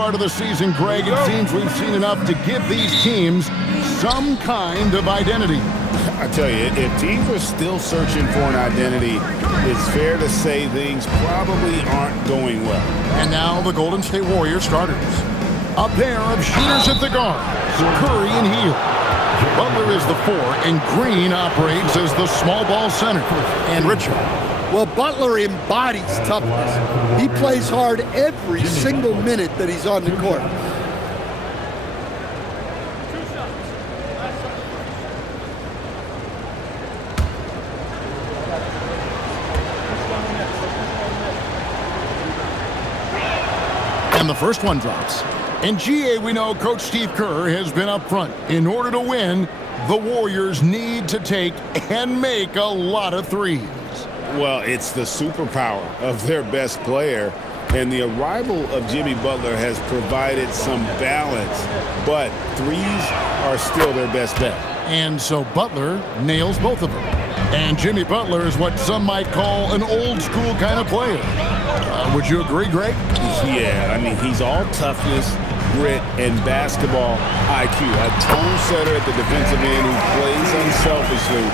part of the season, Greg, it seems we've seen enough to give these teams some kind of identity. I tell you, if teams are still searching for an identity, it's fair to say things probably aren't going well. And now the Golden State Warriors starters. A pair of shooters at the guards, Curry and Hield. Butler is the 4, and Green operates as the small ball center. And Richard. Well, Butler embodies toughness. He plays hard every single minute that he's on the court. And the first one drops. In GA, we know Coach Steve Kerr has been up front. In order to win, the Warriors need to take and make a lot of threes. Well, it's the superpower of their best player, and the arrival of Jimmy Butler has provided some balance, but threes are still their best bet. And so Butler nails both of them. And Jimmy Butler is what some might call an old-school kind of player. Would you agree, Greg? Yeah, I mean, he's all toughness, grit, and basketball IQ. A tone setter at the defensive end who plays unselfishly.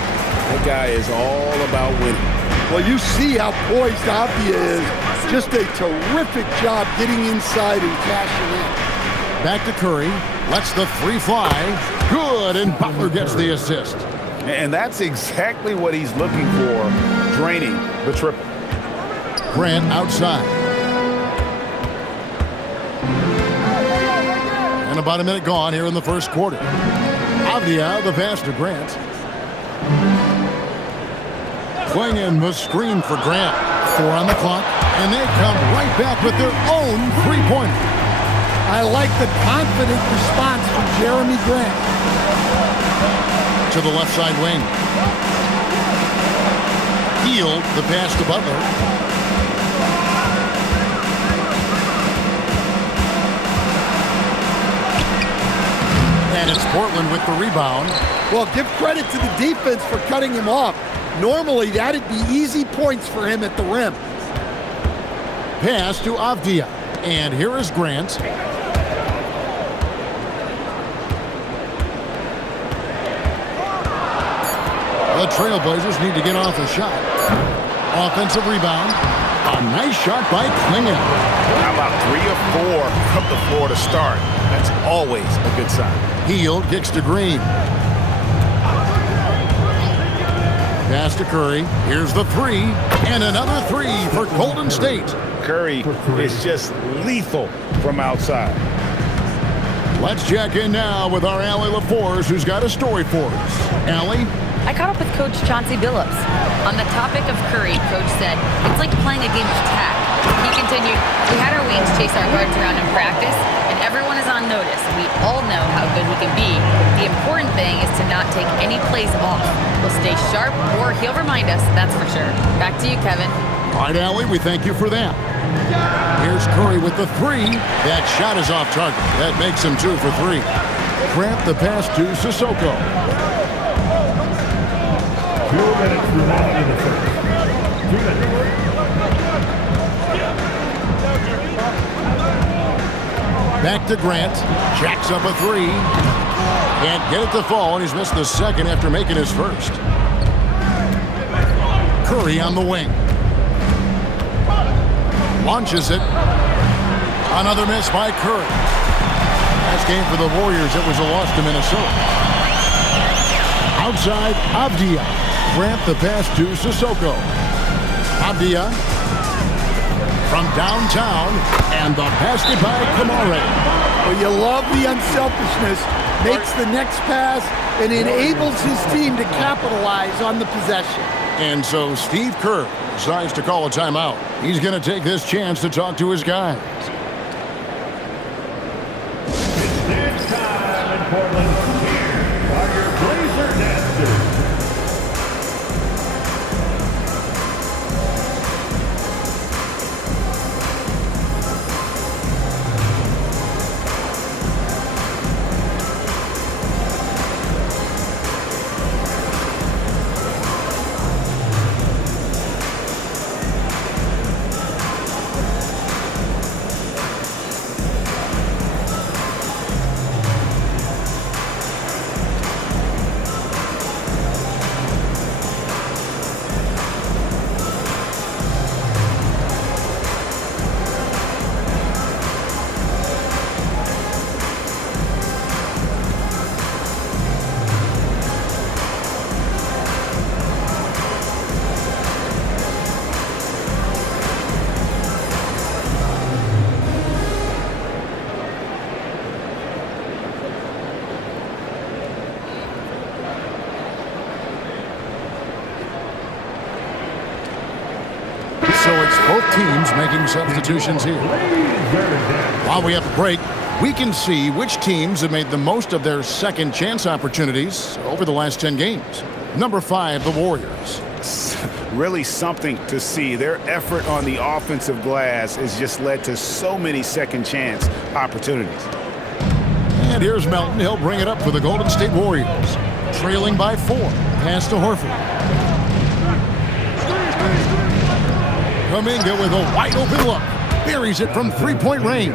That guy is all about winning. Well, you see how poised Avdia is. Just a terrific job getting inside and cashing in. Back to Curry. Lets the 3 fly. Good, and Butler gets the assist. And that's exactly what he's looking for, draining the triple. Grant outside. And about a minute gone here in the first quarter. Avdia, the pass to Grant. Swinging the screen for Grant. 4 on the clock, and they come right back with their own three-pointer. I like the confident response from Jeremy Grant. To the left side wing. Hield, the pass to Butler. And it's Portland with the rebound. Well, give credit to the defense for cutting him off. Normally, that'd be easy points for him at the rim. Pass to Avdia. And here is Grant. The Trailblazers need to get off a shot. Offensive rebound. A nice shot by Klingon. How about 3 or 4 from the floor to start? That's always a good sign. Hield kicks to Green. Pass to Curry. Here's the 3. And another 3 for Golden State. Curry is just lethal from outside. Let's check in now with our Allie LaForce, who's got a story for us. Allie? I caught up with Coach Chauncey Billups. On the topic of Curry, Coach said, it's like playing a game of tag. He continued, we had our wings chase our guards around in practice, and everyone is on notice. We all know how good he can be. The important thing is to not take any plays off. We'll stay sharp, or he'll remind us, that's for sure. Back to you, Kevin. All right, Allie, we thank you for that. Here's Curry with the 3. That shot is off target. That makes him 2 for 3. Grant the pass to Sissoko. 2 minutes remaining in the first. 2 minutes. Back to Grant. Jacks up a 3. Can't get it to fall, and he's missed the second after making his first. Curry on the wing. Launches it. Another miss by Curry. Last game for the Warriors, it was a loss to Minnesota. Outside, Avdia. Grant the pass to Sissoko. Avdia from downtown, and the basket by Kamare. Well, you love the unselfishness. Makes the next pass and enables his team to capitalize on the possession. And so Steve Kerr decides to call a timeout. He's going to take this chance to talk to his guys. It's dance time in Portland. Here are your Blazer dancers. Both teams making substitutions here. While we have a break, we can see which teams have made the most of their second chance opportunities over the last 10 games. Number 5, the Warriors. Really something to see. Their effort on the offensive glass has just led to so many second chance opportunities. And here's Melton. He'll bring it up for the Golden State Warriors. Trailing by 4. Pass to Horford. Kuminga with a wide open look. Buries it from three-point range.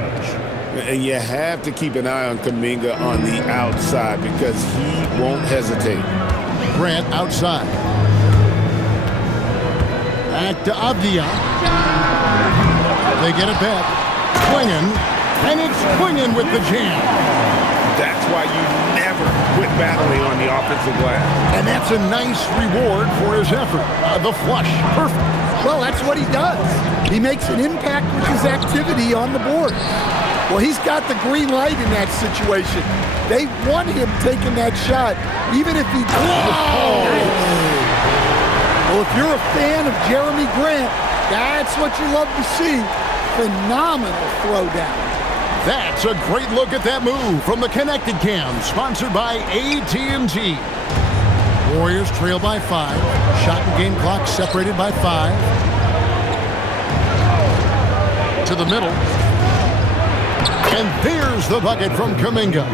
And you have to keep an eye on Kuminga on the outside because he won't hesitate. Grant outside. Back to Avdia. They get it back. Swinging. And it's swinging with the jam. That's why you never quit battling on the offensive glass. And that's a nice reward for his effort. The flush. Perfect. Well, that's what he does. He makes an impact with his activity on the board. Well, he's got the green light in that situation. They want him taking that shot, even if he... Whoa! Well, if you're a fan of Jeremy Grant, that's what you love to see. Phenomenal throwdown. That's a great look at that move from the Connected Cam, sponsored by AT&T. Warriors trail by 5. Shot and game clock separated by 5. To the middle. And there's the bucket from Kuminga.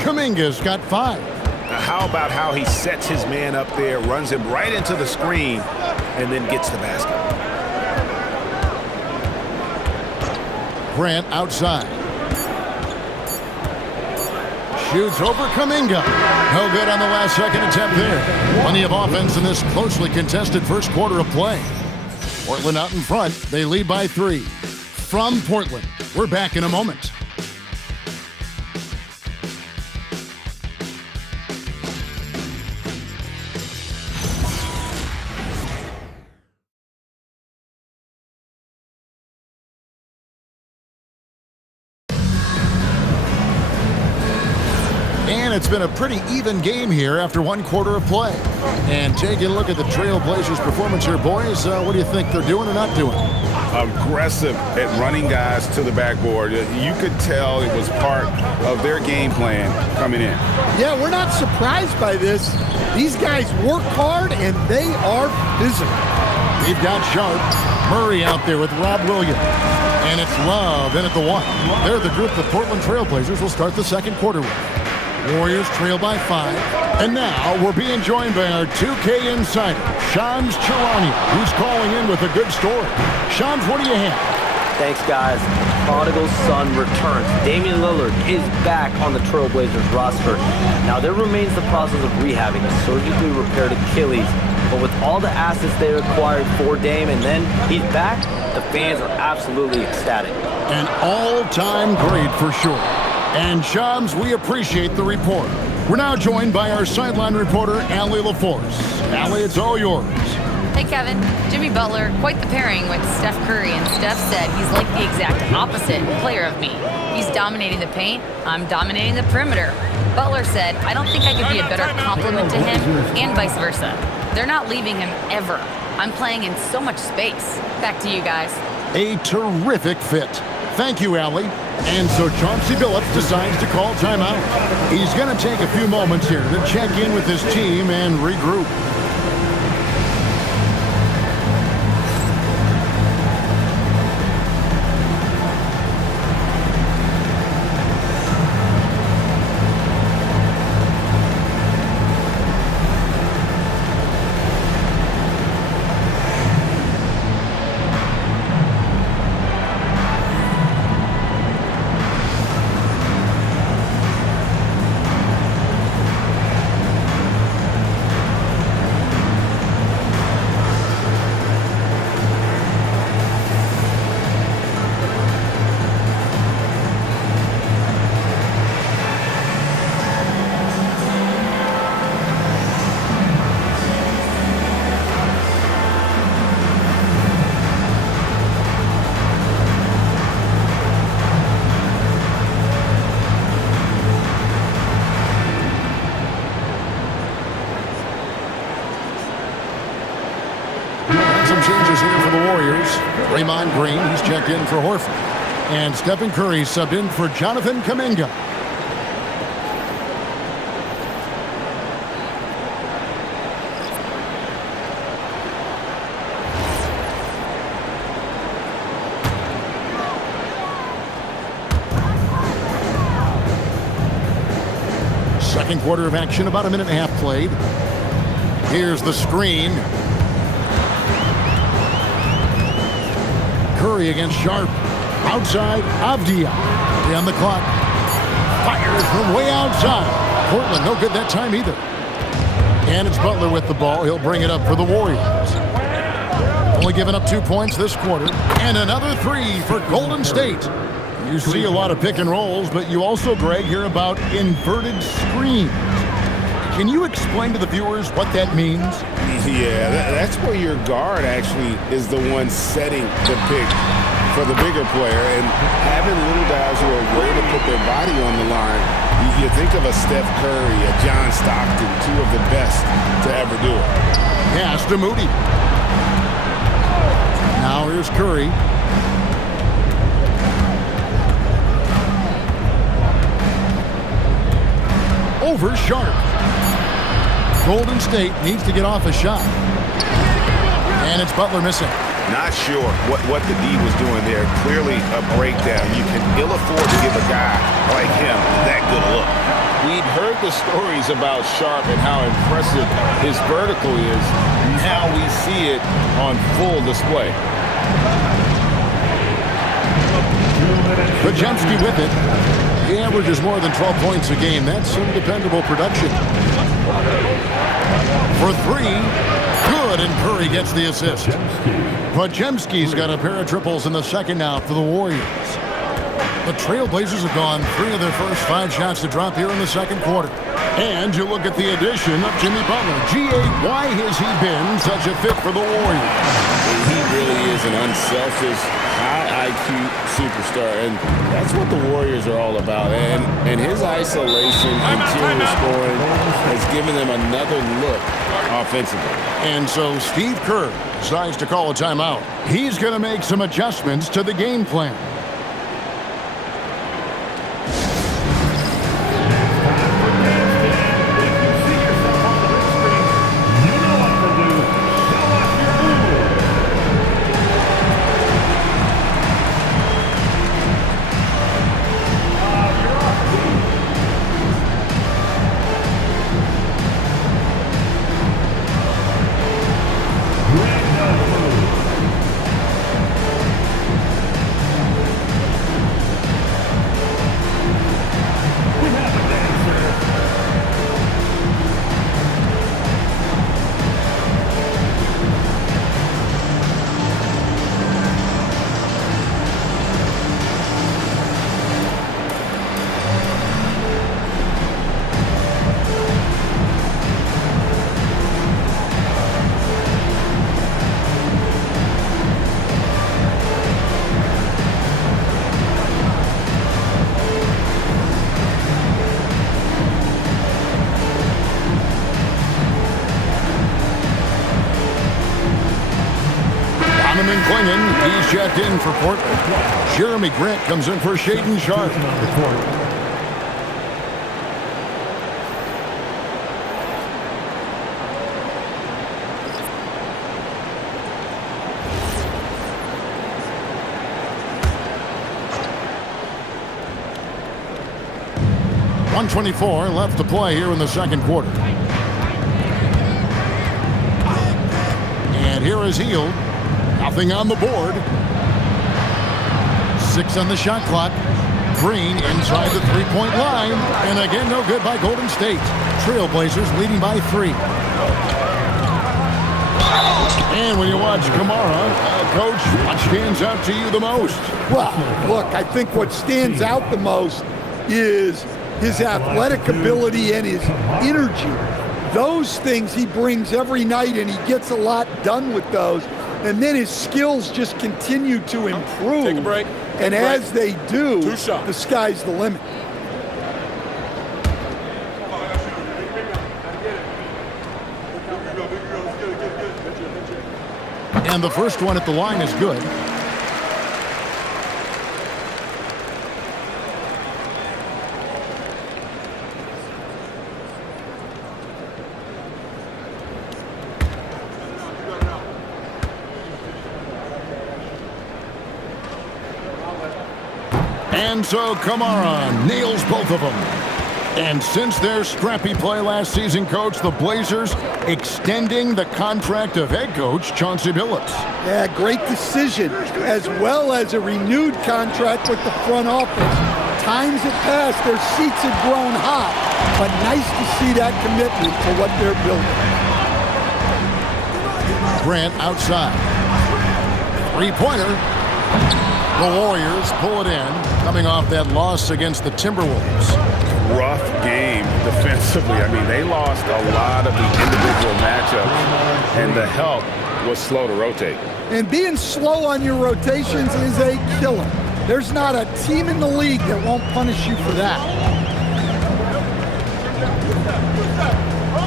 Kuminga's got 5. How about how he sets his man up there, runs him right into the screen, and then gets the basket. Grant outside. Shoots over Kuminga. No good on the last second attempt there. Plenty of offense in this closely contested first quarter of play. Portland out in front. They lead by 3. From Portland, we're back in a moment. And it's been a pretty even game here after one quarter of play. And taking a look at the Trailblazers' performance here, boys, what do you think they're doing or not doing? Aggressive at running guys to the backboard. You could tell it was part of their game plan coming in. Yeah, we're not surprised by this. These guys work hard, and they are physical. We've got Sharp, Murray out there with Rob Williams. And it's Love in at the 1. They're the group the Portland Trailblazers will start the second quarter with. Warriors trail by 5. And now we're being joined by our 2K insider, Shams Charania, who's calling in with a good story. Shams, what do you have? Thanks, guys. Prodigal son returns. Damian Lillard is back on the Trailblazers roster. Now, there remains the process of rehabbing a surgically repaired Achilles. But with all the assets they acquired for Dame and then he's back, the fans are absolutely ecstatic. An all-time great for sure. And Shams, we appreciate the report. We're now joined by our sideline reporter, Allie LaForce. Allie, it's all yours. Hey, Kevin. Jimmy Butler, quite the pairing with Steph Curry, and Steph said he's like the exact opposite player of me. He's dominating the paint, I'm dominating the perimeter. Butler said, I don't think I could be a better complement to him, and vice versa. They're not leaving him ever. I'm playing in so much space. Back to you guys. A terrific fit. Thank you, Allie. And so Chauncey Billups decides to call timeout. He's going to take a few moments here to check in with his team and regroup. Draymond Green, he's checked in for Horford. And Stephen Curry subbed in for Jonathan Kuminga. Second quarter of action, about a minute and a half played. Here's the screen. Curry against Sharp. Outside, Avdia. On the clock. Fires from way outside. Portland, no good that time either. And it's Butler with the ball. He'll bring it up for the Warriors. Only giving up 2 points this quarter. And another 3 for Golden State. You see a lot of pick and rolls, but you also, Greg, hear about inverted screens. Can you explain to the viewers what that means? Yeah, that's where your guard actually is the one setting the pick for the bigger player, and having little guys who are ready to put their body on the line. You think of a Steph Curry, a John Stockton, two of the best to ever do it. Pass to Moody. Now here's Curry. Over Sharp. Golden State needs to get off a shot. And it's Butler missing. Not sure what the D was doing there. Clearly a breakdown. You can ill afford to give a guy like him that good a look. We've heard the stories about Sharp and how impressive his vertical is. Now we see it on full display. Podziemski with it. He averages more than 12 points a game. That's some dependable production. For 3, good, and Curry gets the assist. Podziemski's got a pair of triples in the second now for the Warriors. The Trailblazers have gone 3 of their first 5 shots to drop here in the second quarter. And you look at the addition of Jimmy Butler. G.A., why has he been such a fit for the Warriors? He really is an unselfish, high IQ superstar, and that's what the Warriors are all about. And his isolation, interior scoring has given them another look offensively. And so Steve Kerr decides to call a timeout. He's going to make some adjustments to the game plan. He's checked in for Portland. Jeremy Grant comes in for Shaedon Sharpe. .124 left to play here in the second quarter. And here is Hield. Nothing on the board. 6 on the shot clock. Green inside the three-point line. And again, no good by Golden State. Trailblazers leading by 3. And when you watch Camara, Coach, what stands out to you the most? Well, look, I think what stands out the most is his athletic ability and his energy. Those things he brings every night, and he gets a lot done with those. And then his skills just continue to improve. Take a break. And as they do, Two shots. the sky's the limit. And the first one at the line is good. Lorenzo Camara nails both of them. And since their scrappy play last season, Coach, the Blazers extending the contract of head coach Chauncey Billups. Yeah, great decision, as well as a renewed contract with the front office. Times have passed, their seats have grown hot, but nice to see that commitment to what they're building. Grant outside. Three-pointer. The Warriors pull it in, coming off that loss against the Timberwolves. Rough game defensively. I mean, they lost a lot of the individual matchups, and the help was slow to rotate. And being slow on your rotations is a killer. There's not a team in the league that won't punish you for that.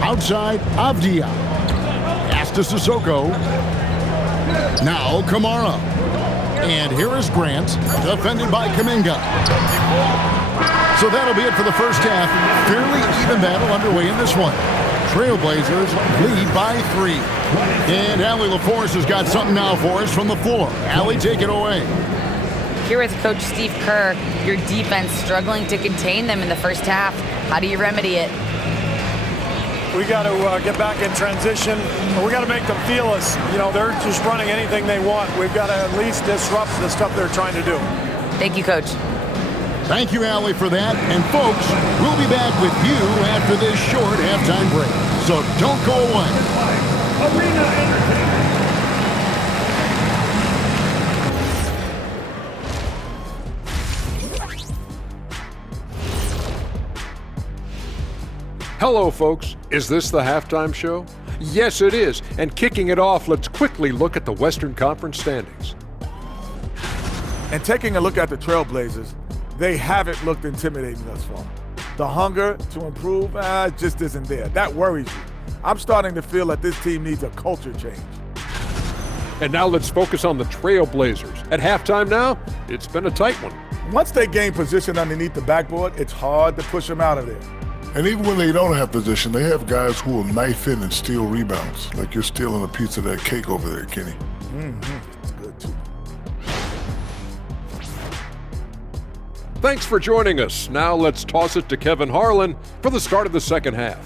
Outside, Avdia. Pass to Sissoko. Now Camara. And here is Grant, defended by Kuminga. So that'll be it for the first half. Fairly even battle underway in this one. Trailblazers lead by 3. And Allie LaForce has got something now for us from the floor. Allie, take it away. Here with Coach Steve Kerr, your defense struggling to contain them in the first half. How do you remedy it? We got to get back in transition. We got to make them feel us. You know, they're just running anything they want. We've got to at least disrupt the stuff they're trying to do. Thank you, Coach. Thank you, Allie, for that. And, folks, we'll be back with you after this short halftime break. So don't go away. Arena Entertainment. Hello, folks. Is this the halftime show? Yes, it is. And kicking it off, let's quickly look at the Western Conference standings. And taking a look at the Trailblazers, they haven't looked intimidating thus far. The hunger to improve just isn't there. That worries you. I'm starting to feel that this team needs a culture change. And now let's focus on the Trailblazers. At halftime now, it's been a tight one. Once they gain position underneath the backboard, it's hard to push them out of there. And even when they don't have position, they have guys who will knife in and steal rebounds. Like you're stealing a piece of that cake over there, Kenny. It's good, too. Thanks for joining us. Now let's toss it to Kevin Harlan for the start of the second half.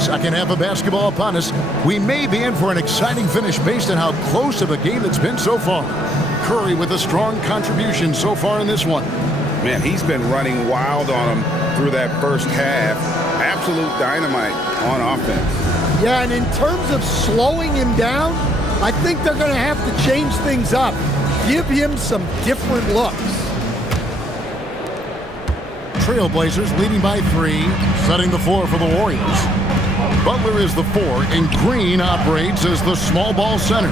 Second half of basketball upon us. We may be in for an exciting finish based on how close of a game it's been so far. Curry with a strong contribution so far in this one. Man, he's been running wild on him through that first half. Absolute dynamite on offense. Yeah, and in terms of slowing him down, I think they're going to have to change things up. Give him some different looks. Trailblazers leading by 3, setting the floor for the Warriors. Butler is the 4, and Green operates as the small ball center.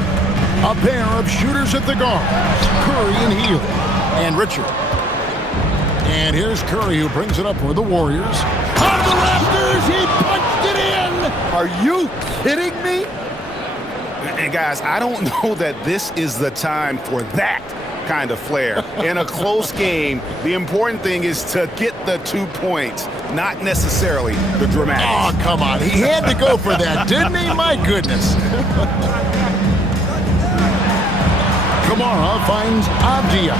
A pair of shooters at the guards, Curry and Hield, and Richard. And here's Curry, who brings it up for the Warriors. On the rafters, he punched it in! Are you kidding me? And guys, I don't know that this is the time for that kind of flair. In a close game, the important thing is to get the 2 points, not necessarily the dramatics. Oh, come on. He had to go for that, didn't he? My goodness. Camara finds Avdia.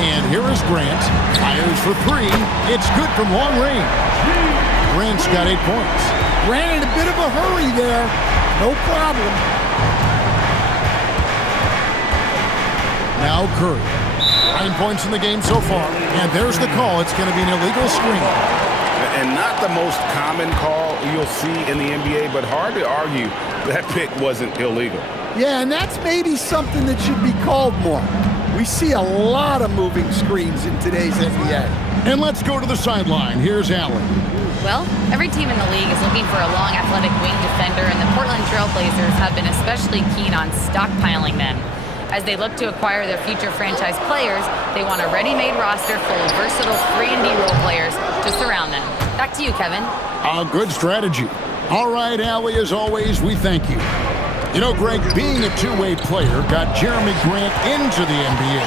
And here is Grant. Fires for 3. It's good from long range. Grant's got 8 points. Grant in a bit of a hurry there. No problem. Now Curry. 9 points in the game so far. And there's the call. It's going to be an illegal screen. And not the most common call you'll see in the NBA, but hard to argue that pick wasn't illegal. Yeah, and that's maybe something that should be called more. We see a lot of moving screens in today's NBA. And let's go to the sideline. Here's Allen. Well, every team in the league is looking for a long, athletic wing defender, and the Portland Trailblazers have been especially keen on stockpiling them. As they look to acquire their future franchise players, they want a ready-made roster full of versatile 3-and-D role players to surround them. Back to you, Kevin. A good strategy. All right, Allie, as always, we thank you. You know, Greg, being a two-way player got Jeremy Grant into the NBA.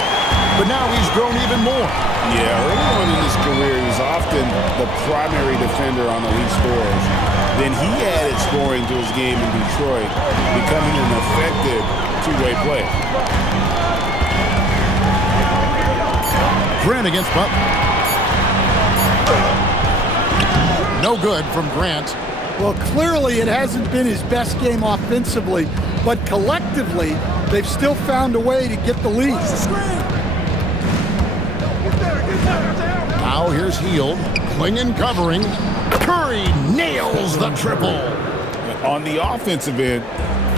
but now he's grown even more. Yeah, early on in his career, he was often the primary defender on elite scorers. Then he added scoring to his game in Detroit, becoming an effective two-way player. Grant against Butler. No good from Grant. Well, clearly it hasn't been his best game offensively, but collectively, they've still found a way to get the lead. Now here's Hield. Clingan covering. Curry nails the triple. On the offensive end,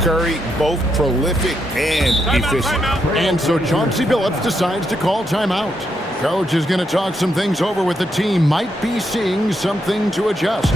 Curry both prolific and efficient. And so Chauncey Billups decides to call timeout. Coach is going to talk some things over with the team. Might be seeing something to adjust.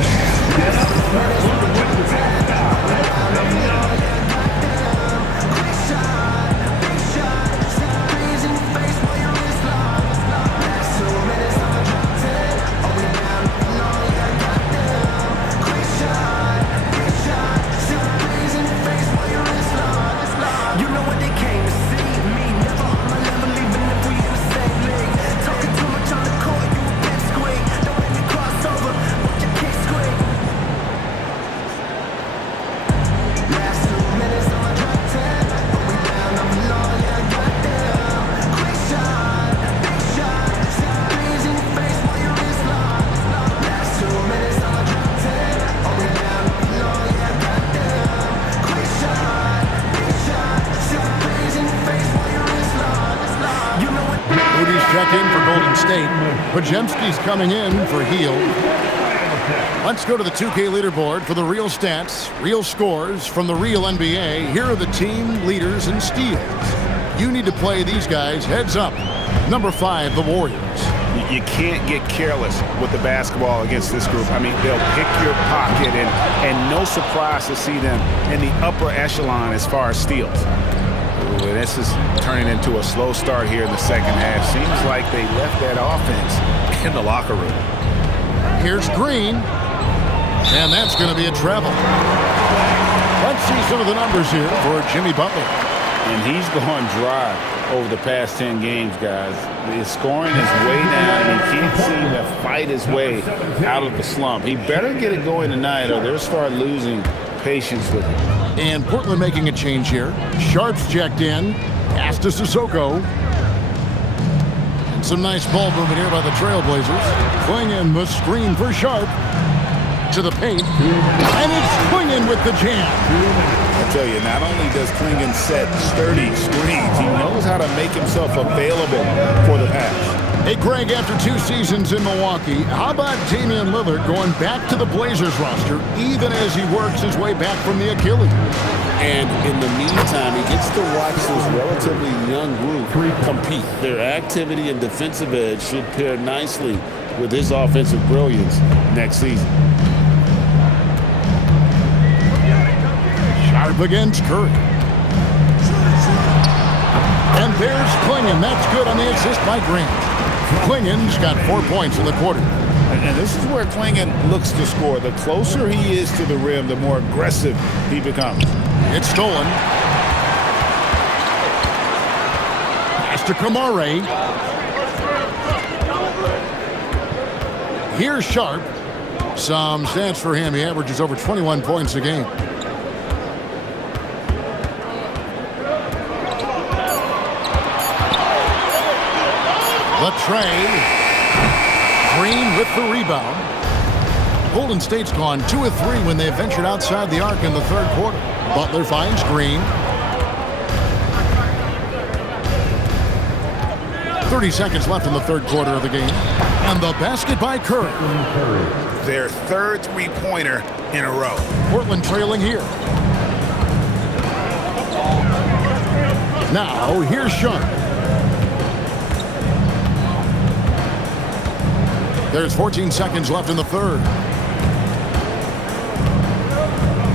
Check in for Golden State. Podziemski's coming in for Hield. Let's go to the 2K leaderboard for the real stats, real scores from the real NBA. Here are the team leaders in steals. You need to play these guys heads up. Number 5, the Warriors. You can't get careless with the basketball against this group. I mean, they'll pick your pocket, and no surprise to see them in the upper echelon as far as steals. Ooh, this is turning into a slow start here in the second half. Seems like they left that offense in the locker room. Here's Green, and that's going to be a treble. Let's see some of the numbers here for Jimmy Butler. And he's gone dry over the past 10 games, guys. His scoring is way down. He can't seem to fight his way out of the slump. He better get it going tonight, or they'll start losing patience with him. And Portland making a change here. Sharp's checked in. Pass to Sissoko. And some nice ball movement here by the Trailblazers. Clingan the screen for Sharp. To the paint. And it's Clingan with the jam. I tell you, not only does Clingan set sturdy screens, he knows how to make himself available for the pass. Hey, Greg, after 2 seasons in Milwaukee, how about Damian Lillard going back to the Blazers roster even as he works his way back from the Achilles? And in the meantime, he gets to watch this relatively young group compete. Their activity and defensive edge should pair nicely with his offensive brilliance next season. Sharp against Curry. And there's Clingan. That's good on the assist by Grant. Clingan's got 4 points in the quarter. And this is where Clingan looks to score. The closer he is to the rim, the more aggressive he becomes. It's stolen. Pass to Kamare. Here's Sharp. Some stats for him. He averages over 21 points a game. The tray. Green with the rebound. Golden State's gone 2 of 3 when they ventured outside the arc in the third quarter. Butler finds Green. 30 seconds left in the third quarter of the game. And the basket by Curry. Their third three-pointer in a row. Portland trailing here. Now, here's Sharp. There's 14 seconds left in the third.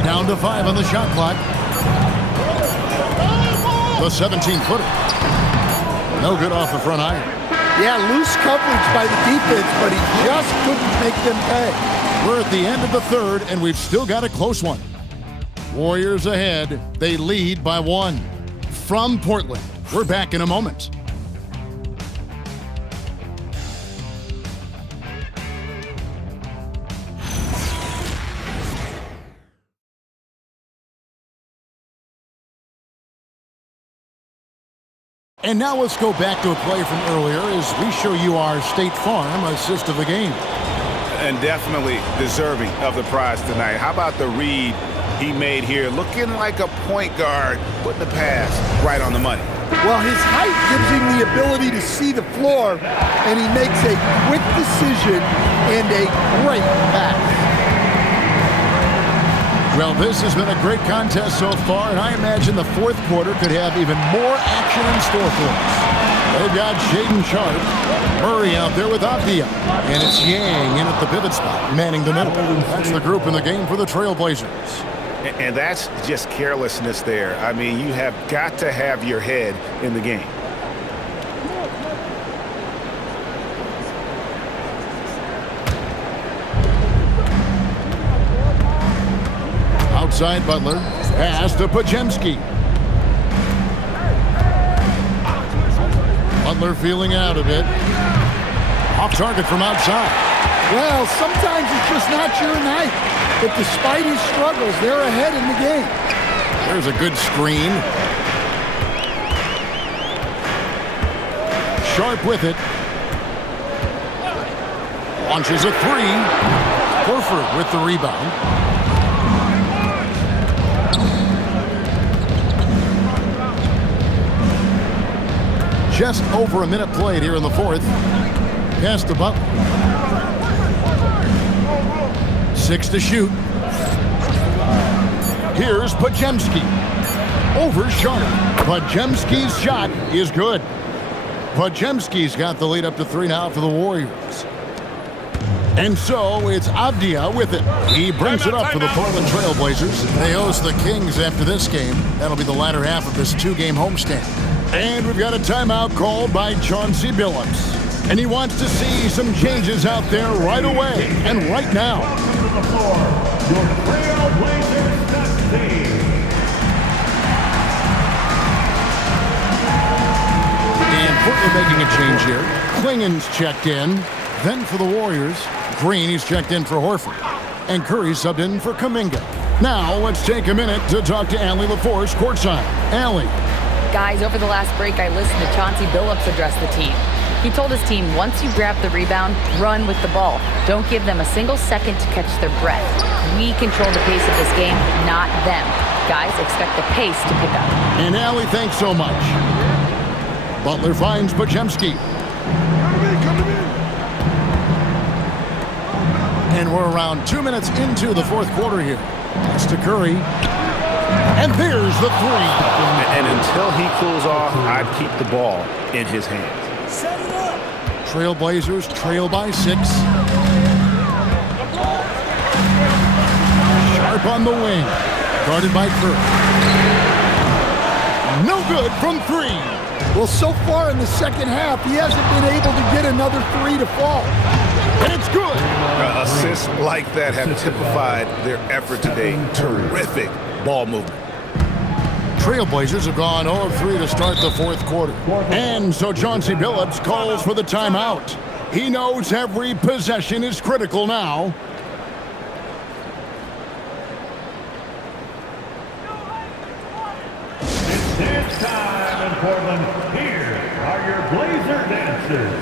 Down to 5 on the shot clock. The 17-footer. No good off the front iron. Yeah, loose coverage by the defense, but he just couldn't make them pay. We're at the end of the third, and we've still got a close one. Warriors ahead. They lead by 1. From Portland, we're back in a moment. And now let's go back to a play from earlier as we show you our State Farm assist of the game. And definitely deserving of the prize tonight. How about the read he made here? Looking like a point guard, putting the pass right on the money. Well, his height gives him the ability to see the floor, and he makes a quick decision and a great pass. Well, this has been a great contest so far, and I imagine the fourth quarter could have even more action in store for us. They've got Shaedon Sharpe, Murray out there with Avdia, and it's Yang in at the pivot spot, manning the middle. That's the group in the game for the Trailblazers. And that's just carelessness there. I mean, you have got to have your head in the game. Outside Butler, pass to Podziemski. Butler feeling out a bit. Off target from outside. Well, sometimes it's just not your night. But despite his struggles, they're ahead in the game. There's a good screen. Sharpe with it. Launches a three. Horford with the rebound. Just over a minute played here in the fourth. Pass to Butler. 6 to shoot. Here's Podziemski. Over Sharpe. Podziemski's shot is good. Podziemski's got the lead up to 3 now for the Warriors. And so it's Avdia with it. He brings it up for the Portland Trailblazers. They host the Kings after this game. That'll be the latter half of this 2-game homestand. And we've got a timeout called by Chauncey Billups. And he wants to see some changes out there right away and right now. To the floor, your Trailblazers dust team. And Portland making a change here. Klingen's checked in. Then for the Warriors, Green, he's checked in for Horford. And Curry subbed in for Kuminga. Now let's take a minute to talk to Allie LaForce courtside. Allie. Guys, over the last break, I listened to Chauncey Billups address the team. He told his team, once you grab the rebound, run with the ball. Don't give them a single second to catch their breath. We control the pace of this game, not them. Guys, expect the pace to pick up. And Allie, thanks so much. Butler finds Podziemski. And we're around 2 minutes into the fourth quarter here. That's to Curry. And there's the three. And until he cools off, I'd keep the ball in his hands. Trailblazers trail by 6. Sharpe on the wing. Guarded by Curry. No good from 3. Well, so far in the second half, he hasn't been able to get another 3 to fall. And it's good. Assists like that have typified their effort today. Terrific ball movement. Trailblazers have gone 0 of 3 to start the fourth quarter. And so Chauncey Billups calls for the timeout. He knows every possession is critical now. It's dance time in Portland. Here are your Blazer dancers.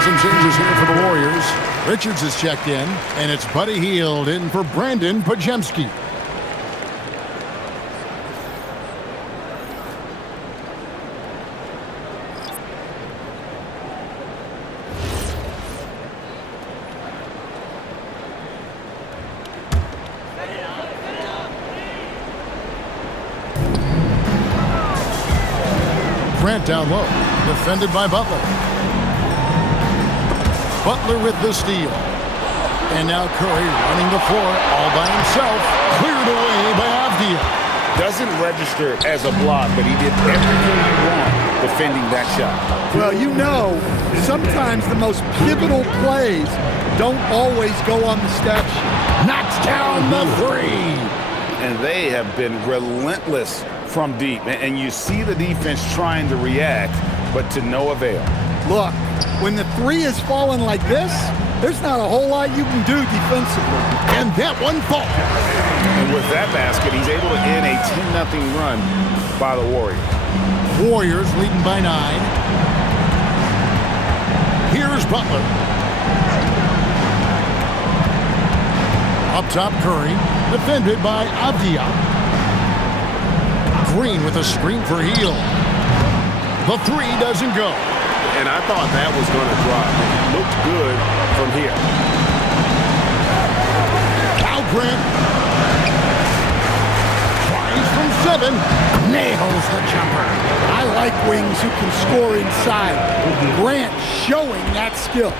Some changes here for the Warriors. Richards is checked in, and it's Buddy Hield in for Brandon Podziemski. Grant down low, defended by Butler. Butler with the steal. And now Curry running the floor all by himself. Cleared away by Avdija. Doesn't register as a block, but he did everything you want defending that shot. Well, you know, sometimes the most pivotal plays don't always go on the stat sheet. Knocks down the three. And they have been relentless from deep. And you see the defense trying to react, but to no avail. Look, when the three is falling like this, there's not a whole lot you can do defensively. And that one falls. And with that basket, he's able to end a 10-0 run by the Warriors. Warriors leading by 9. Here's Butler. Up top, Curry, defended by Avdija. Green with a screen for Hield. The three doesn't go. And I thought that was going to drop. It looked good from here. Now Grant tries from 7. Nails the jumper. I like wings who can score inside. Grant showing that skill.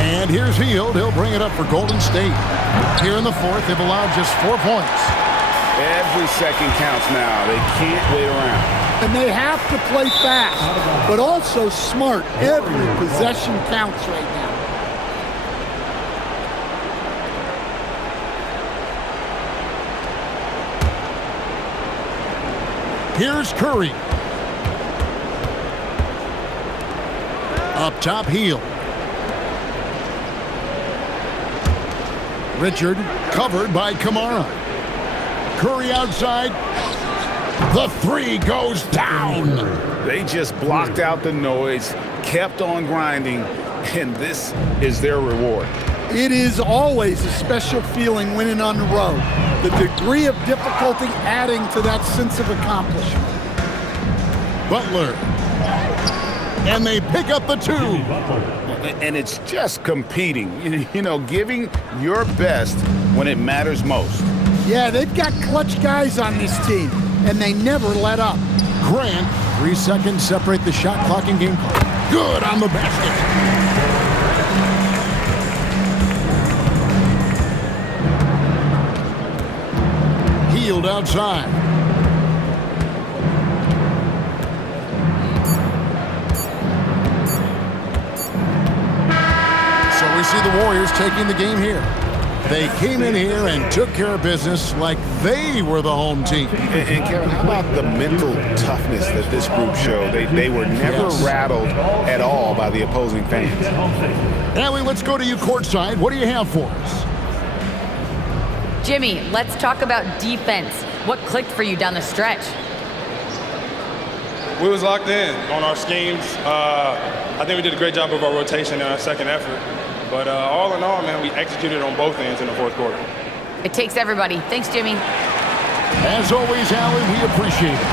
And here's Hield. He'll bring it up for Golden State. Here in the fourth, they've allowed just 4 points. Every second counts now. They can't wait around. And they have to play fast, but also smart. Every possession counts right now. Here's Curry. Up top, Hield. Richard covered by Kamara. Curry outside. The three goes down. They just blocked out the noise, kept on grinding, and this is their reward. It is always a special feeling winning on the road. The degree of difficulty adding to that sense of accomplishment. Butler. And they pick up the 2. And it's just competing, you know, giving your best when it matters most. Yeah, they've got clutch guys on this team, and they never let up. Grant, 3 seconds separate the shot clock and game clock. Good on the basket. Hield outside. So we see the Warriors taking the game here. They came in here and took care of business like they were the home team. And Kevin, how about the mental toughness that this group showed? They were never rattled at all by the opposing fans. Allie, let's go to you courtside. What do you have for us? Jimmy, let's talk about defense. What clicked for you down the stretch? We was locked in on our schemes. I think we did a great job of our rotation in our second effort. But all in all, man, we executed on both ends in the fourth quarter. It takes everybody. Thanks, Jimmy. As always, Allie, we appreciate it.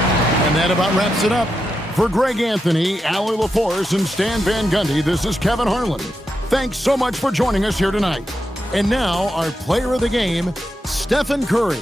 And that about wraps it up. For Greg Anthony, Allie LaForce, and Stan Van Gundy, this is Kevin Harlan. Thanks so much for joining us here tonight. And now, our player of the game, Stephen Curry.